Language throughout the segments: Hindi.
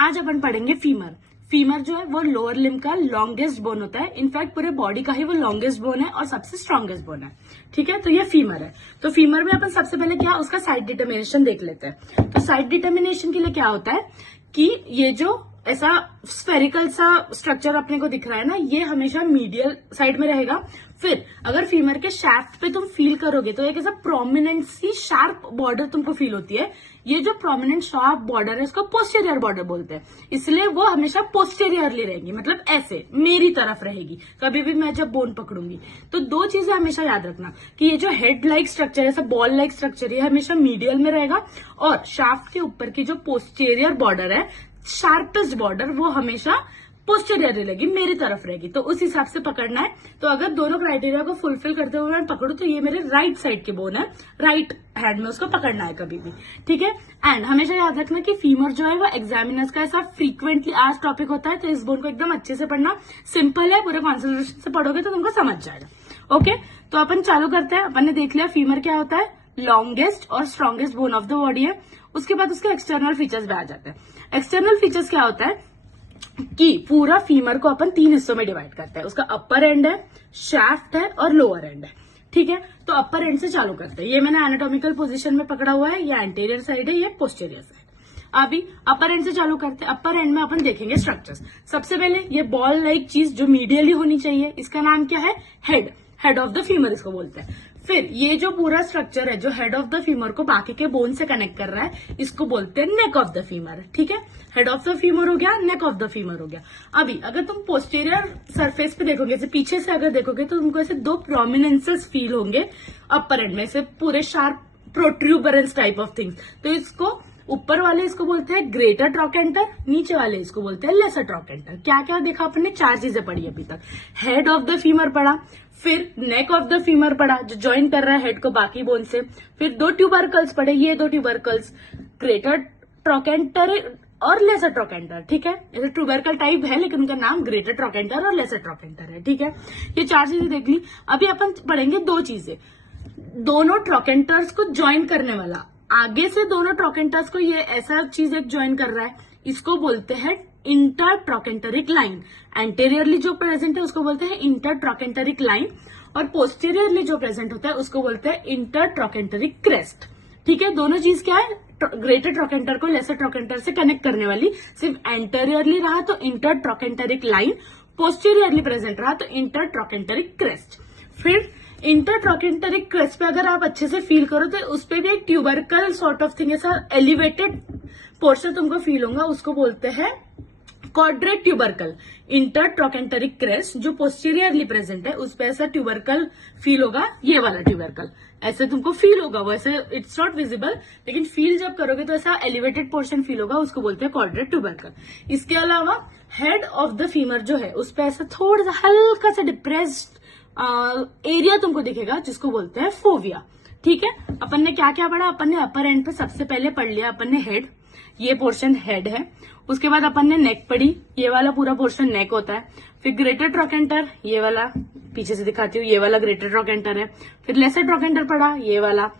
आज अपन पढ़ेंगे फीमर। फीमर जो है वो लोअर लिम्ब का लॉन्गेस्ट बोन होता है। इनफैक्ट पूरे बॉडी का ही वो लॉन्गेस्ट बोन है और सबसे स्ट्रॉन्गेस्ट बोन है। ठीक है, तो ये फीमर है। तो फीमर में अपन सबसे पहले क्या उसका साइड डिटर्मिनेशन देख लेते हैं। तो साइड डिटर्मिनेशन के लिए क्या होता है कि ये जो ऐसा स्फेरिकल सा स्ट्रक्चर अपने को दिख रहा है ना, ये हमेशा मीडियल साइड में रहेगा। फिर अगर फीमर के शाफ्ट पे तुम फील करोगे तो एक ऐसा प्रोमिनेंट सी शार्प बॉर्डर तुमको फील होती है। ये जो प्रोमिनेंट शार्प बॉर्डर है इसको पोस्टीरियर बॉर्डर बोलते हैं, इसलिए वो हमेशा पोस्टीरियरली रहेगी, मतलब ऐसे मेरी तरफ रहेगी। कभी भी मैं जब बोन पकड़ूंगी तो दो चीजें हमेशा याद रखना कि ये जो हेड लाइक स्ट्रक्चर है, ऐसा बॉल लाइक स्ट्रक्चर, ये हमेशा मीडियल में रहेगा और शाफ्ट के ऊपर की जो पोस्टीरियर बॉर्डर है, शार्पेस्ट बॉर्डर, वो हमेशा पोस्टीरियर रहेगी, मेरी तरफ रहेगी। तो उस हिसाब से पकड़ना है। तो अगर दोनों क्राइटेरिया को फुलफिल करते हुए मैं पकड़ू तो ये मेरे राइट साइड के बोन है, राइट हैंड में उसको पकड़ना है कभी भी। ठीक है, एंड हमेशा याद रखना कि फीमर जो है वो एग्जामिनर्स का ऐसा फ्रीक्वेंटली आज टॉपिक होता है, तो इस बोन को एकदम अच्छे से पढ़ना। सिंपल है, पूरे कॉन्सेंट्रेशन से पढ़ोगे तो तुमको समझ जाएगा। ओके, तो अपन चालू करते हैं। अपन ने देख लिया फीमर क्या होता है, लॉन्गेस्ट और strongest bone of the body है। उसके बाद उसके एक्सटर्नल फीचर्स पे आ जाते हैं। एक्सटर्नल फीचर्स क्या होता है कि पूरा फीमर को अपन तीन हिस्सों में डिवाइड करते हैं। उसका अपर एंड है, शाफ्ट है और लोअर एंड है। ठीक है, तो अपर एंड से चालू करते हैं। ये मैंने एनाटॉमिकल पोजीशन में पकड़ा हुआ है, ये एंटीरियर साइड है, ये पोस्टीरियर साइड। अभी अपर एंड से चालू करते हैं। अपर एंड में अपन देखेंगे स्ट्रक्चर्स। सबसे पहले ये बॉल लाइक चीज जो मीडियली होनी चाहिए, इसका नाम क्या है, head. Head of the femur इसको बोलते हैं। फिर ये जो पूरा स्ट्रक्चर है जो हेड ऑफ द फीमर को बाकी के बोन से कनेक्ट कर रहा है, इसको बोलते हैं नेक ऑफ द फीमर। ठीक है, हेड ऑफ द फीमर हो गया, नेक ऑफ द फीमर हो गया। अभी अगर तुम पोस्टीरियर सरफेस पे देखोगे, जैसे पीछे से अगर देखोगे तो तुमको ऐसे दो प्रोमिनेंसेस फील होंगे अपर एंड में, से पूरे शार्प प्रोट्रूबरेंस टाइप ऑफ थिंग्स। तो इसको ऊपर वाले इसको बोलते हैं ग्रेटर ट्रोकेंटर, नीचे वाले इसको बोलते हैं लेसर ट्रोकेंटर। क्या क्या देखा अपन ने, चार चीजें पढ़ी अभी तक। हेड ऑफ द फीमर पढ़ा, फिर नेक ऑफ द फीमर पढ़ा जो ज्वाइन कर रहा है हेड को बाकी बोन से, फिर दो ट्यूबरकल्स पढ़े, ये दो ट्यूबरकल्स, ग्रेटर ट्रोकेंटर और लेसर ट्रोकेंटर। ठीक है, जैसे ट्यूबरकल टाइप है लेकिन उनका नाम ग्रेटर ट्रोकेंटर और लेसर ट्रोकेंटर है। ठीक है, ये चार चीजें देख ली। अभी अपन पढ़ेंगे दो चीजें, दोनों ट्रोकेंटर्स को ज्वाइन करने वाला। आगे से दोनों ट्रोकेंटर्स को ये ऐसा चीज एक ज्वाइन कर रहा है, इसको बोलते हैं इंटर ट्रोकेंटरिक लाइन। एंटेरियरली जो प्रेजेंट है उसको बोलते हैं इंटर ट्रोकेंटरिक लाइन और पोस्टीरियरली जो प्रेजेंट होता है उसको बोलते हैं इंटर ट्रोकेंटरिक क्रेस्ट। ठीक है, दोनों चीज क्या है, ग्रेटर ट्रोकेंटर को लेसर ट्रोकेंटर से कनेक्ट करने वाली। सिर्फ एंटेरियरली रहा तो इंटर ट्रोकेंटरिक लाइन, पोस्टीरियरली प्रेजेंट रहा तो इंटर ट्रोकेंटरिक क्रेस्ट। फिर इंटर ट्रोकेंटरिक क्रेस्ट पे अगर आप अच्छे से फील करो तो उस पे भी एक ट्यूबरकल सॉर्ट ऑफ थिंग, ऐसा एलिवेटेड पोर्शन तुमको फील होगा, उसको बोलते हैं क्वाड्रेट ट्यूबरकल। इंटर ट्रोकेंटरिक क्रेस्ट जो पोस्टीरियरली प्रेजेंट है उस पे ऐसा ट्यूबरकल फील होगा, ये वाला ट्यूबरकल ऐसे तुमको फील होगा। वैसे इट्स नॉट विजिबल, लेकिन फील जब करोगे तो ऐसा एलिवेटेड पोर्शन फील होगा, उसको बोलते हैं क्वाड्रेट ट्यूबरकल। इसके अलावा हेड ऑफ द फीमर जो है उस पे ऐसा थोड़ा सा हल्का सा डिप्रेस्ड एरिया तुमको दिखेगा जिसको बोलते हैं फोविया। ठीक है, अपन ने क्या क्या पढ़ा, अपन ने अपर एंड पे सबसे पहले पढ़ लिया अपन ने हेड, ये पोर्शन हेड है। उसके बाद अपन ने नेक पढ़ी, ये वाला पूरा पोर्शन नेक होता है। फिर ग्रेटर ट्रोकेंटर, ये वाला पीछे से दिखाती हूँ, ये वाला ग्रेटर ट्रोकेंटर है। फिर लेसर ट्रोकेंटर पढ़ा, ये वाला।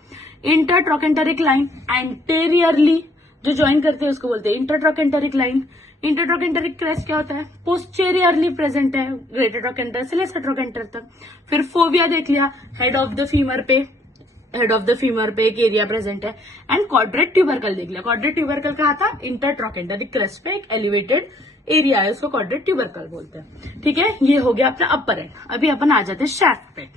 इंटर ट्रोकेंटरिक लाइन एंटेरियरली जो ज्वाइन करते हैं उसको बोलते हैं इंटर ट्रोकेंटरिक लाइन। इंटर ट्रोकेंटरिक क्रेस्ट क्या होता है, पोस्टीरियरली प्रेजेंट है ग्रेटर ट्रोकेंटर से लेसर ट्रोकेंटर तक। फिर फोविया देख लिया, हेड ऑफ द फीमर पे, हेड ऑफ द फीमर पे एक एरिया प्रेजेंट है। एंड क्वाड्रेट ट्यूबरकल देख लिया, क्वाड्रेट ट्यूबरकल कहा था, इंटर ट्रोकेंटरिक क्रेस्ट पे एक एलिवेटेड एरिया है, उसको क्वाड्रेट ट्यूबरकल बोलते हैं। ठीक है, ये हो गया अपना अपर एंड। अभी अपन आ जाते हैं शाफ्ट पे।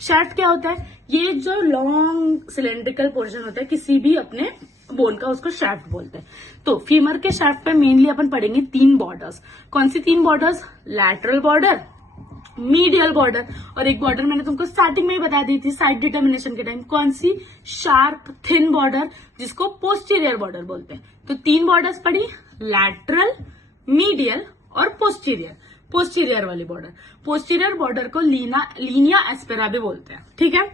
शाफ्ट क्या होता है, ये जो लॉन्ग सिलेंड्रिकल पोर्शन होता है किसी भी अपने बोन का, उसको शाफ्ट बोलते हैं। तो फीमर के शाफ्ट पे मेनली अपन पढ़ेंगे तीन बॉर्डर्स। कौन सी तीन borders, lateral border, medial border और एक बॉर्डर मैंने तुमको स्टार्टिंग में ही बता दी थी साइड डिटर्मिनेशन के टाइम, कौन सी, शार्प थिन बॉर्डर जिसको पोस्टीरियर बॉर्डर बोलते हैं। तो तीन बॉर्डर्स पढ़ी, लैटरल, मीडियल और पोस्टीरियर। पोस्टीरियर वाली बॉर्डर, पोस्टीरियर बॉर्डर को लीनिया एस्पेरा भी बोलते हैं। ठीक है,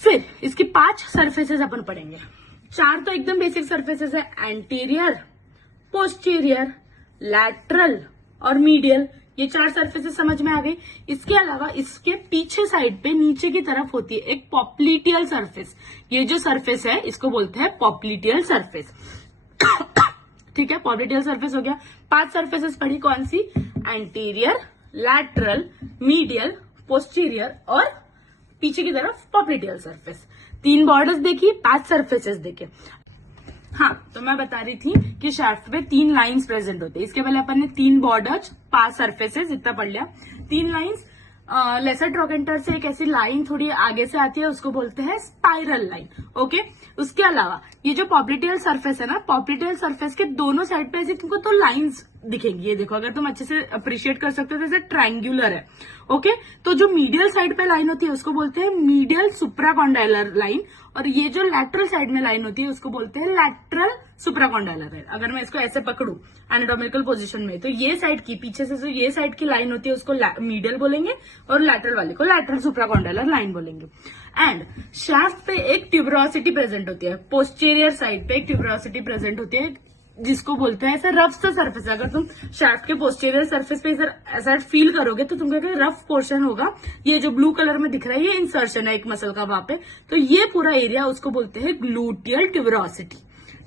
फिर इसकी 5 सरफेसेस अपन पढ़ेंगे। 4 तो एकदम बेसिक सरफेसेस है, एंटीरियर, पोस्टीरियर, लैटरल और मीडियल। ये 4 सरफेसेस समझ में आ गई। इसके अलावा इसके पीछे साइड पे नीचे की तरफ होती है एक पॉप्लिटियल सरफेस। ये जो सरफेस है इसको बोलते हैं पॉप्लिटियल सरफेस। ठीक है, पॉप्लिटियल सरफेस हो गया। 5 सरफेसेस पढ़ी, कौन सी? एंटीरियर, लैटरल, मीडियल, पोस्टीरियर और पीछे की तरफ पॉप्लिटियल सरफेस। 3 बॉर्डर्स देखी, 5 सरफेसेस देखे। हाँ, तो मैं बता रही थी कि शाफ्ट पे 3 लाइंस प्रेजेंट होते हैं। इसके पहले अपन ने 3 बॉर्डर्स, 5 सरफेसेस, इतना पढ़ लिया। 3 लाइंस, लेसर ट्रोकेंटर से एक ऐसी लाइन थोड़ी आगे से आती है, उसको बोलते हैं स्पाइरल लाइन। ओके, उसके अलावा ये जो पॉप्लिटियल सरफेस है ना, पॉप्लिटियल सरफेस के दोनों साइड पे ऐसे तुमको तो लाइंस दिखेंगी। ये देखो, अगर तुम अच्छे से अप्रिशिएट कर सकते हो तो जैसे ट्रायंगुलर है। ओके, तो जो मीडियल साइड पे लाइन होती है उसको बोलते हैं मीडियल सुप्राकॉन्डाइलर लाइन, और ये जो लैटरल साइड में लाइन होती है उसको बोलते हैं लैटरल सुप्राकॉन्डाइलर लाइन। अगर मैं इसको ऐसे पकड़ू एनाटोमिकल पोजीशन में, तो ये साइड की, पीछे से जो ये साइड की लाइन होती है उसको मीडियल बोलेंगे और लैटरल वाले को लैटरल सुप्राकॉन्डाइलर लाइन बोलेंगे। एंड शाफ्ट पे एक ट्यूबरोसिटी प्रेजेंट होती है, पोस्टीरियर साइड पे एक ट्यूबरोसिटी प्रेजेंट होती है, जिसको बोलते हैं ऐसा रफ सा सरफेस है। अगर तुम शाफ्ट के पोस्टीरियर सरफेस पे ऐसा फील करोगे तो तुमको रफ पोर्शन होगा। ये जो ब्लू कलर में दिख रहा है ये इंसर्शन है एक मसल का वहां पे, तो ये पूरा एरिया उसको बोलते हैं ग्लूटियल ट्यूबरोसिटी।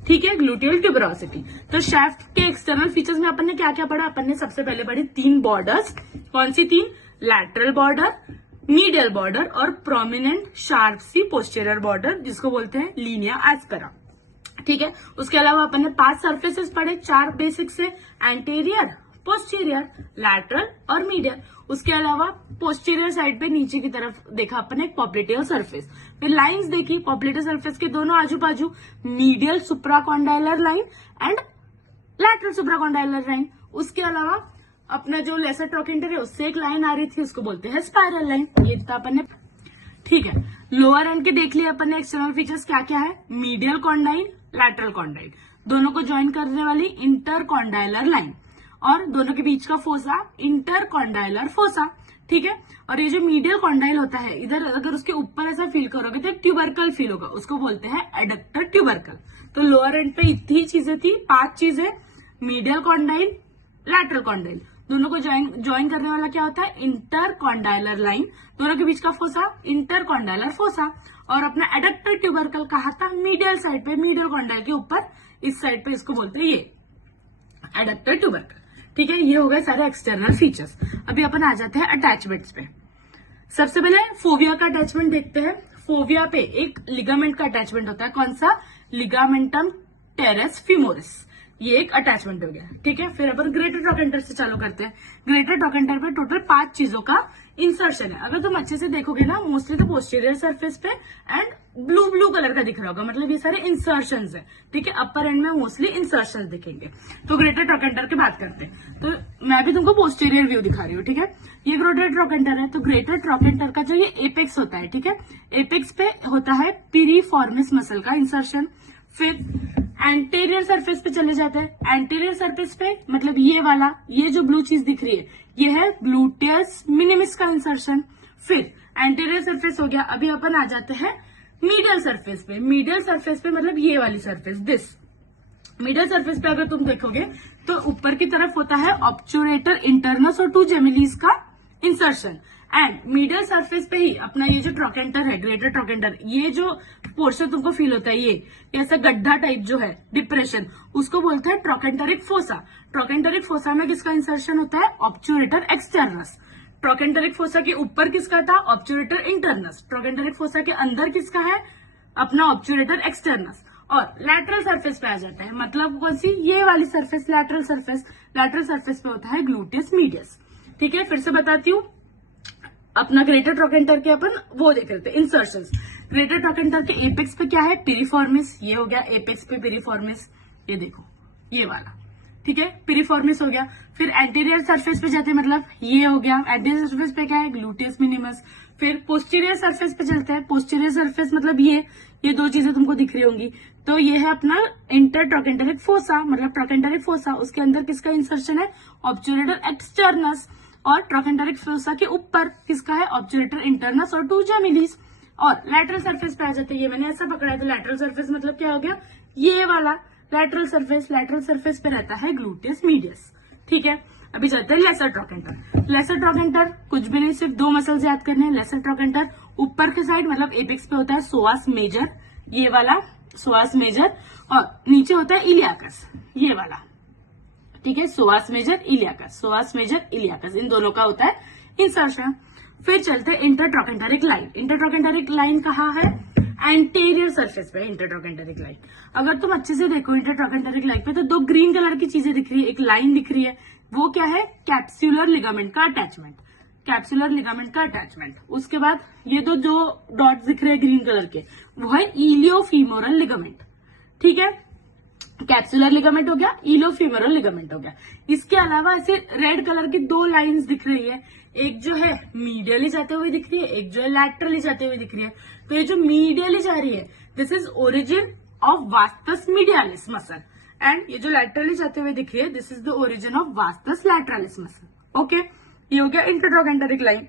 ठीक है, ग्लूटियल ट्यूबरोसिटी। तो शाफ्ट के एक्सटर्नल फीचर्स में अपन ने क्या क्या पढ़ा? अपन ने सबसे पहले पढ़ी 3 बॉर्डर्स। कौन सी 3? लैटरल बॉर्डर, मीडियल बॉर्डर और prominent sharp C posterior border, जिसको बोलते हैं लीनिया एस्पेरा। ठीक है, उसके अलावा अपन ने 5 सरफेसेस पढ़े, 4 बेसिक से, एंटीरियर, पोस्टीरियर, लैटरल और मीडियल। उसके अलावा पोस्टीरियर साइड पे नीचे की तरफ देखा अपन ने पॉप्लिटियल सरफेस। फिर लाइंस देखी पॉप्लिटियल सरफेस के दोनों आजू बाजू, medial supracondylar line and lateral supracondylar line. उसके अलावा अपना जो लेसर ट्रोकेंटर है उससे एक लाइन आ रही थी, उसको बोलते हैं स्पाइरल लाइन। ये था अपन ने। ठीक है, लोअर एंड के देख लिया अपन ने एक्सटर्नल फीचर्स क्या क्या है। मीडियल कॉन्डाइल, लैटरल कॉन्डाइल, दोनों को ज्वाइन करने वाली इंटरकॉन्डाइलर लाइन, और दोनों के बीच का फोसा इंटरकॉन्डाइलर फोसा। ठीक है, और ये जो मीडियल कॉन्डाइल होता है, इधर अगर उसके ऊपर ऐसा फील करोगे तो एक ट्यूबरकल फील होगा, उसको बोलते हैं एडक्टर ट्यूबरकल। तो लोअर एंड पे इतनी चीजें थी, 5 चीजें। मीडियल कॉन्डाइल, लैटरल कॉन्डाइल, दोनों को ज्वाइन करने वाला क्या होता है? इंटरकॉन्डाइलर लाइन, दोनों के बीच का फोसा इंटरकॉन्डाइलर फोसा। और अपना एडक्टर ट्यूबरकल कहा था मीडियल साइड पे, मीडियल कॉन्डाइल के ऊपर, इस साइड पे, इसको बोलते हैं ये एडक्टर ट्यूबरकल। ठीक है, ये हो गए सारे एक्सटर्नल फीचर्स। अभी अपन आ जाते हैं अटैचमेंट्स पे। सबसे पहले फोविया का अटैचमेंट देखते हैं। फोविया पे एक लिगामेंट का अटैचमेंट होता है, कौन सा? Ligamentum terrace femoris. ये एक अटैचमेंट हो गया। ठीक है, फिर अपन ग्रेटर ट्रोकेंटर से चालू करते हैं। ग्रेटर ट्रोकेंटर पे टोटल 5 चीजों का इंसर्शन है। अगर तुम अच्छे से देखोगे ना, मोस्टली तो पोस्टीरियर सरफेस पे एंड ब्लू कलर का दिख रहा होगा, मतलब ये सारे इंसर्शंस है। ठीक है, अपर एंड में मोस्टली इंसर्शंस दिखेंगे। तो ग्रेटर ट्रोकेंटर की बात करते हैं, तो मैं भी तुमको पोस्टीरियर व्यू दिखा रही हूँ। ठीक है, ये ग्रेटर ट्रोकेंटर है। तो ग्रेटर ट्रोकेंटर का जो ये एपेक्स होता है, ठीक है, एपेक्स पे होता है पिरीफॉर्मिस मसल का इंसर्शन। फिर एंटीरियर सरफेस पे चले जाते हैं। एंटीरियर सरफेस पे मतलब ये वाला, ये जो ब्लू चीज दिख रही है, ये है ग्लूटियस मिनिमिस का इंसर्शन। फिर एंटीरियर सरफेस हो गया। अभी अपन आ जाते हैं मीडियल सरफेस पे। मीडियल सरफेस पे मतलब ये वाली सरफेस, दिस मीडियल सरफेस पे अगर तुम देखोगे तो ऊपर की तरफ होता है ऑब्चुरेटर इंटरनस और 2 जेमिलीज का इंसर्शन। एंड मीडियल सरफेस पे ही अपना ये जो ट्रोकेंटर है, ग्रेटर ट्रोकेंटर, ये जो पोर्शन तुमको फील होता है, ये ऐसा गड्ढा टाइप जो है, डिप्रेशन, उसको बोलते हैं ट्रोकेंटरिक फोसा। ट्रोकेंटरिक फोसा में किसका इंसर्शन होता है? ऑब्चुरेटर एक्सटर्नस। ट्रोकेंटरिक फोसा के ऊपर किसका था? ऑब्चुरेटर इंटरनस। ट्रोकेंटरिक फोसा के अंदर किसका है? अपना ऑब्चुरेटर एक्सटर्नस। और लैटरल सरफेस पे आ जाता है, मतलब कौन सी? ये वाली surface, lateral surface. Lateral surface पे होता है ग्लूटियस मीडियस। ठीक है, फिर से बताती हूँ। अपना ग्रेटर ट्रोकेंटर के अपन वो देख रहे थे, इंसर्शंस। ग्रेटर ट्रोकेंटर के एपेक्स पे क्या है? पिरीफॉर्मिस। ये हो गया एपेक्स पे पिरीफॉर्मिस, ये देखो ये वाला। ठीक है, पिरीफॉर्मिस हो गया। फिर एंटीरियर सरफेस पे जाते हैं, मतलब ये हो गया। एंटीरियर सरफेस पे क्या है? Gluteus minimus. फिर पोस्टीरियर सरफेस पे चलते हैं। पोस्टीरियर सरफेस मतलब ये 2 चीजें तुमको दिख रही होंगी। तो ये है अपना इंटर ट्रोकेंटरिक फोसा, मतलब ट्रोकेंटरिक फोसा। उसके अंदर किसका इंसर्शन है? ऑब्चुरेटर एक्सटर्नस। और ट्रोकेंटरिक फोसा के ऊपर किसका है? ऑब्चुरेटर इंटरनस और 2 जेमिलीज। और लैटरल सरफेस पे आ जाते हैं। ये मैंने ऐसा पकड़ा है, तो लैटरल सरफेस मतलब क्या हो गया? ये वाला लैटरल सरफेस। लैटरल सरफेस पे रहता है ग्लूटियस मीडियस। ठीक है, अभी जाते हैं लेसर ट्रोकेंटर। लेसर ट्रोकेंटर कुछ भी नहीं, सिर्फ 2 मसल्स याद करने हैं। लेसर ट्रोकेंटर ऊपर के साइड मतलब एपेक्स पे होता है सोआस मेजर, ये वाला, psoas major, और नीचे होता है इलियाकस, ये वाला, ठीक है, psoas major इलियाकस, psoas major इलियाकस, इन दोनों का होता है इंसर्शन। फिर चलते हैं इंटरट्रोकेंटेरिक लाइन। इंटरट्रोकेंटेरिक लाइन कहाँ है? एंटीरियर सरफेस पे इंटरट्रोकेंटेरिक लाइन। अगर तुम अच्छे से देखो इंटरट्रोकेंटेरिक लाइन पे तो दो ग्रीन कलर की चीजें दिख रही है, एक लाइन दिख रही है, वो क्या है? कैप्सुलर लिगामेंट का अटैचमेंट, कैप्सुलर लिगामेंट का अटैचमेंट। उसके बाद ये दो जो डॉट्स दिख रहे हैं ग्रीन कलर के, वो है इलियोफीमोरल लिगामेंट, ठीक है, कैप्सुलर लिगामेंट हो गया, इलियोफीमोरल लिगामेंट हो गया। इसके अलावा ऐसे रेड कलर की दो लाइंस दिख रही है, एक जो है मीडियली जाते हुए दिख रही है, एक जो है लैटरली जाते हुए दिख रही है। तो ये जो मीडियली जा रही है, this is origin of vastus medialis muscle, and ये जो लैटरली जाते हुए दिख रही है, this is the origin of vastus lateralis muscle. Okay, ये हो गया इंटरट्रोकेंटेरिक लाइन।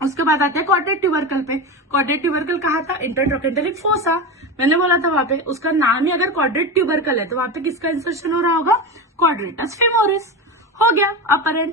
उसके बाद आते हैं कॉर्डेट ट्यूबरकल पे। कॉर्डेट ट्यूबरकल कहा था? इंटरट्रोकेंटेरिक फोसा, मैंने बोला था वहां पे, उसका नाम ही अगर कॉर्डेट ट्यूबरकल है तो वहां पे किसका इंसर्शन हो रहा होगा? Quadratus femoris. हो गया अपर एंड।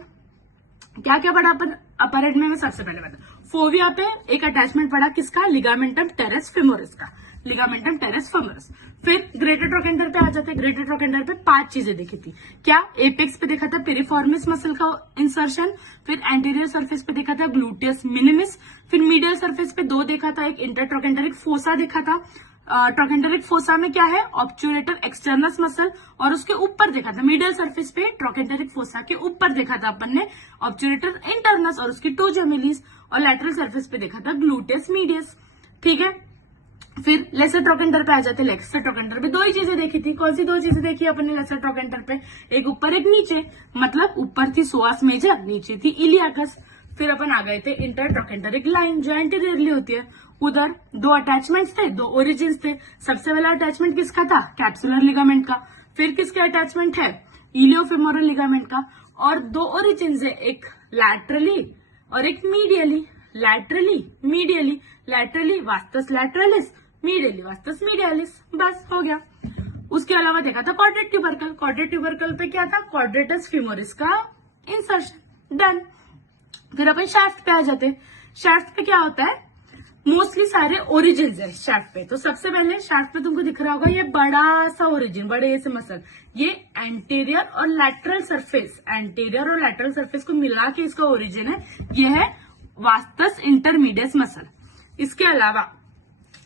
क्या क्या पढ़ा अपन अपर एंड में? मैं सबसे पहले बता, फोविया पे एक अटैचमेंट पड़ा किसका? लिगामेंटम टेरेस फेमोरिस का, लिगामेंटम टेरेस फेमोरिस। फिर ग्रेटर ट्रोकेंटर पे आ जाते हैं। ग्रेटर ट्रोकेंटर पे 5 चीजें देखी थी। क्या? एपेक्स पे देखा था पिरिफॉर्मिस मसल का इंसर्शन, फिर एंटीरियर सरफेस पे देखा था ग्लूटियस मिनिमिस, फिर मीडियल सरफेस पे 2 देखा था, एक इंटरट्रोकेंटेरिक फोसा देखा था। ट्रोकेंटेरिक फोसा में क्या है? ऑब्चुरेटर एक्सटर्नस मसल, और उसके ऊपर देखा था मीडियल सरफेस पे, ट्रोकेंटेरिक फोसा के ऊपर देखा था अपन ने ऑब्चुरेटर इंटरनस और उसकी 2 जेमिलीज, और लैटरल सरफेस पे देखा था ग्लूटियस मीडियस, ठीक है। फिर लेसर ट्रोकेंटर पे आ जाते। लेसर ट्रोकेंटर पे 2 ही चीजें देखी थी। कौन सी 2 चीजें देखी अपन ने लेसर ट्रोकेंटर पे? एक ऊपर एक नीचे, मतलब ऊपर थी psoas मेजर, नीचे थी इलियाकस। फिर अपन आ गए थे इंटरट्रोकेंटेरिक लाइन जो एंटीरियरली होती है। उधर 2 अटैचमेंट्स थे, 2 ओरिजिन्स थे। सबसे पहला अटैचमेंट किसका था? कैप्सुलर लिगामेंट का। फिर किसका अटैचमेंट है? इलियोफेमोरल लिगामेंट का। और 2 ओरिजिन्स है, एक लैटरली और एक medially. Laterally medially, laterally vastus lateralis, medially vastus medialis, बस हो गया। उसके अलावा देखा था कॉर्डेट ट्यूबरकल। कॉर्डेट ट्यूबरकल पे क्या था? क्वाड्रेटस फीमोरिस का इंसर्शन, डन। फिर अपन शाफ्ट पे आ जाते। शाफ्ट पे क्या होता है? मोस्टली सारे ओरिजिन्स है शाफ्ट पे। तो सबसे पहले शाफ्ट पे तुमको दिख रहा होगा ये बड़ा सा ओरिजिन, बड़े से मसल, ये एंटीरियर और लैटरल सरफेस, एंटीरियर और लैटरल सरफेस को मिला के इसका ओरिजिन है, ये है वास्टस इंटरमीडियस मसल। इसके अलावा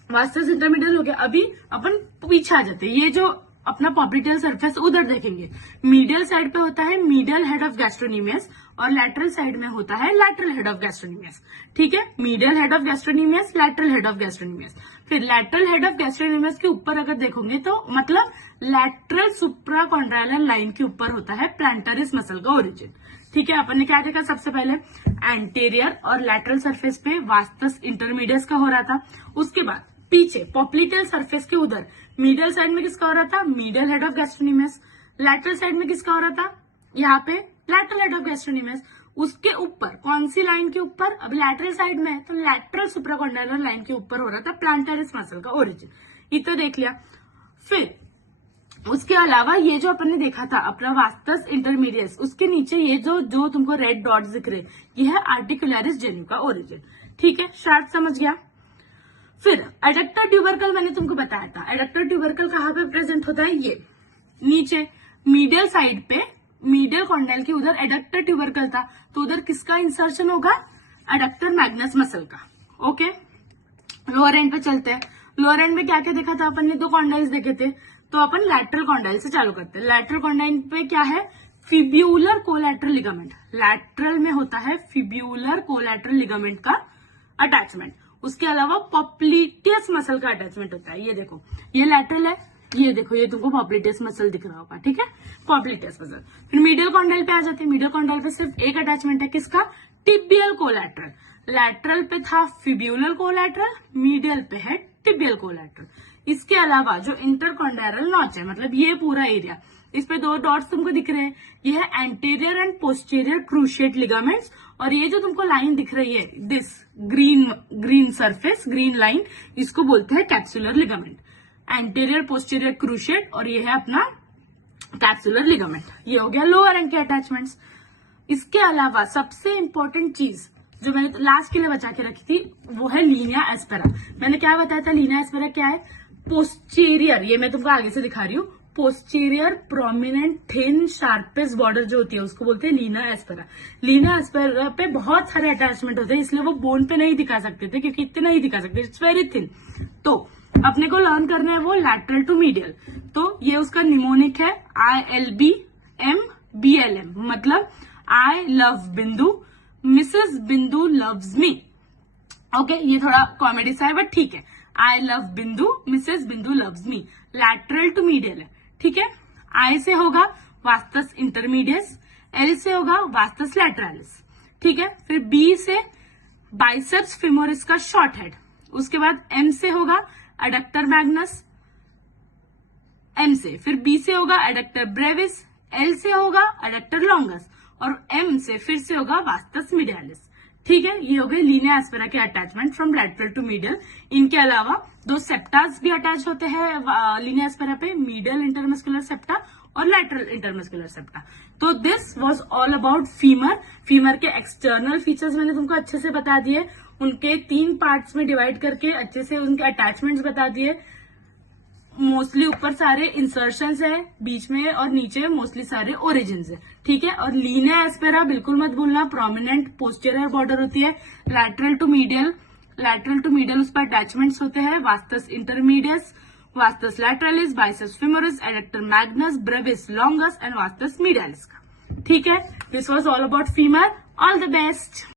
वास्टस इंटरमीडियस हो गया। अभी अपन पीछे आ जाते हैं, ये जो अपना पॉप्लिटेल सरफेस उधर देखेंगे, मीडियल साइड पे होता है मीडियल हेड ऑफ गैस्ट्रोनीमियस, और लैटरल साइड में होता है लैटरल हेड ऑफ गैस्ट्रोनीमियस, ठीक है। Medial head of gastrocnemius, lateral head of gastrocnemius. फिर लैटरल हेड ऑफ गैस्ट्रोनीमियस के ऊपर अगर देखोगे तो मतलब लैटरल सुप्राकॉन्ड्राइलर लाइन के ऊपर होता है प्लांटरिस मसल का ओरिजिन, ठीक है। अपन ने क्या देखा? सबसे पहले एंटीरियर और लैटरल सरफेस पे वास्टस इंटरमीडियस का हो रहा था। उसके बाद पीछे पॉप्लिटेल सरफेस के उधर मीडियल साइड में किसका हो रहा था? Medial head of gastrocnemius. Lateral side में किसका हो रहा था? यहाँ पे लैटरल हेड ऑफ गैस्ट्रोनीमियस। उसके ऊपर कौन सी लाइन के ऊपर? अब लैटरल साइड में है तो लैटरल सुप्राकॉन्ड्राइलर लाइन के ऊपर हो रहा था प्लांटरिस मसल का ओरिजिन, ये तो देख लिया। फिर उसके अलावा ये जो अपन ने देखा था अपना वास्टस इंटरमीडियस, उसके नीचे ये जो तुमको रेड डॉट्स दिख रहे, ये है आर्टिकुलरिस जेन्यू का ओरिजिन, ठीक है। शार्ट समझ गया। फिर एडक्टर ट्यूबरकल मैंने तुमको बताया था। एडक्टर ट्यूबरकल कहाँ पे प्रेजेंट होता है? ये नीचे मीडियल साइड पे, मीडियल कॉन्डाइल के उधर एडक्टर ट्यूबरकल था, तो उधर किसका इंसर्शन होगा? एडक्टर मैग्नस मसल का, ओके। लोअर एंड पे चलते हैं। लोअर एंड में क्या क्या देखा था अपन ने? 2 कॉन्डाइल्स देखे थे, तो अपन लैटरल कॉन्डाइल से चालू करते हैं। लैटरल कॉन्डाइल पे क्या है? Fibular collateral ligament. लैटरल में होता है फिब्यूलर कोलैटरल लिगामेंट का अटैचमेंट। उसके अलावा पॉप्लिटियस मसल का अटैचमेंट होता है। ये देखो, ये लैटरल है, ये देखो, ये तुमको पॉप्लिटियस मसल दिख रहा होगा, ठीक है, पॉप्लिटियस मसल। फिर मीडियल कॉन्डाइल पे आ जाते हैं। मीडियल कॉन्डाइल पे सिर्फ एक अटैचमेंट है, किसका? Tibial collateral. लैटरल पे था फिब्यूलर कोलैटरल, मीडियल पे है टिबियल कोलैटरल। इसके अलावा जो इंटरकॉन्डायरल नॉच है, मतलब ये पूरा एरिया, इस पे 2 डॉट्स तुमको दिख रहे हैं, ये है anterior and posterior cruciate ligaments, और ये जो तुमको लाइन दिख रही है, this green surface, green line, इसको बोलते हैं capsular ligament. Anterior posterior cruciate, और ये है अपना कैप्सुलर लिगामेंट। ये हो गया लोअर एंड के अटैचमेंट्स। इसके अलावा सबसे इंपॉर्टेंट चीज जो मैंने लास्ट के लिए बचा के रखी थी, वो है लीनिया एस्पेरा। मैंने क्या बताया था? लीनिया एस्पेरा क्या है? पोस्टीरियर, ये मैं तुमको आगे से दिखा रही हूँ, posterior prominent thin sharpest border जो होती है उसको बोलते हैं लीना एस्पेरा। लीना एस्पेरा पे बहुत सारे अटैचमेंट होते हैं, इसलिए वो बोन पे नहीं दिखा सकते थे क्योंकि इतने नहीं दिखा सकते, इट्स वेरी थिन। तो अपने को लर्न करना है वो लैटरल टू मीडियल। तो ये उसका निमोनिक है ILBM मतलब I love Bindu, Mrs Bindu loves me. Okay, ये थोड़ा कॉमेडी सा है बट ठीक है। I love Bindu, Mrs Bindu loves me, lateral to medial है, ठीक है। आई से होगा वास्तस इंटरमीडियस, एल से होगा वास्तस लैटरालिस, ठीक है। फिर बी से बाइसेप्स फिमोरिस का शॉर्ट हेड, उसके बाद एम से होगा एडक्टर मैग्नस, एम से, फिर बी से होगा एडक्टर ब्रेविस, एल से होगा एडक्टर लॉन्गस और एम से फिर से होगा वास्तस मीडियालिस, ठीक है। ये हो गए लीनिया एस्पेरा के attachment from lateral to medial. इनके अलावा दो सेप्टास भी अटैच होते हैं लीनिया एस्पेरा पे, मीडियल इंटरमस्कुलर सेप्टा और लैटरल इंटरमस्कुलर सेप्टा। तो this was all about femur. Femur के एक्सटर्नल फीचर्स मैंने तुमको अच्छे से बता दिए, उनके 3 पार्ट्स में डिवाइड करके अच्छे से उनके अटैचमेंट्स बता दिए। मोस्टली ऊपर सारे इंसर्शंस है, बीच में और नीचे मोस्टली सारे ओरिजिन्स है, ठीक है। और लीनिया एस्पेरा बिल्कुल मत भूलना, प्रोमिनेंट पोस्टीरियर बॉर्डर होती है। लैटरल टू मीडियल उस पर अटैचमेंट्स होते हैं, vastus intermedius, vastus lateralis, biceps femoris, adductor magnus, brevis longus and vastus medialis का, ठीक है। This was all about femur. All the best.